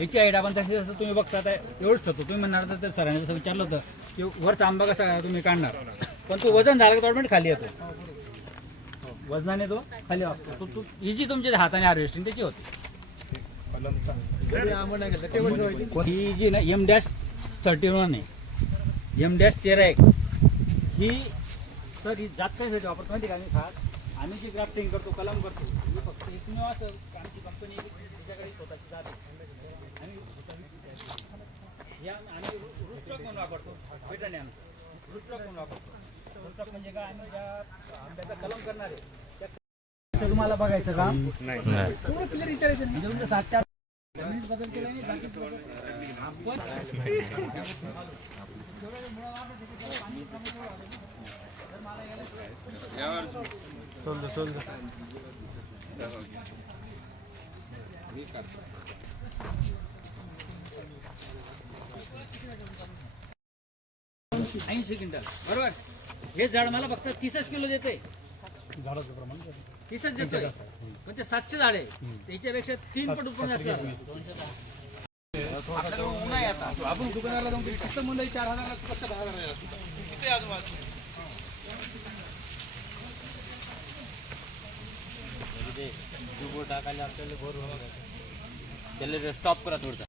याची हाईट आपण तशी जसं तुम्ही बघता आता एवढंच ठेवतो. तुम्ही म्हणणार तर त्या सरांनी जसं विचारलं होतं की वरचा आंबा कसा तुम्ही काढणार, पण तो वजन झाला तर ऑटोमॅटिक खाली येतो. वजनाने तो खाली वागतो. तो इजी तुमच्या हाताने हार्वेस्टिंग त्याची होती. ही जी ना M-31 आहे, M-13 ही तर ही जात कशासाठी वापरतो माहिती का आम्ही खात. आम्ही जी ग्राफ्टिंग करतो, कलम करतो, ही फक्त एकमेव असं आमची कंपनी तुमच्याकडे स्वतःची जात आहे. आम्ही रुस्टॉक म्हणून वापरतो. भेटा नाही आमचं रुस्टॉक म्हणून वापरतो. रुस्टॉक म्हणजे काय, आम्ही ज्या आंब्याचा कलम करणार आहे त्या तुम्हाला बघायचं का नाही. क्लिअर विचारायचं म्हणजे तुमचं 7-4 बदल केला नाही. आपण 80 क्विंटल बरोबर. हे झाड मला फक्त 30 किलो देते. झाडाचं प्रमाण 30च देतोय, पण ते 700 झाड आहे. त्याच्यापेक्षा 3 पट उत्पन्न जास्त झालं. आपण दुकानाला जाऊन फक्त म्हणलं 4,000 फक्त 10,000 किती अजून टाकायला आपल्याला बरोबर त्याला स्टॉप करा थोडं.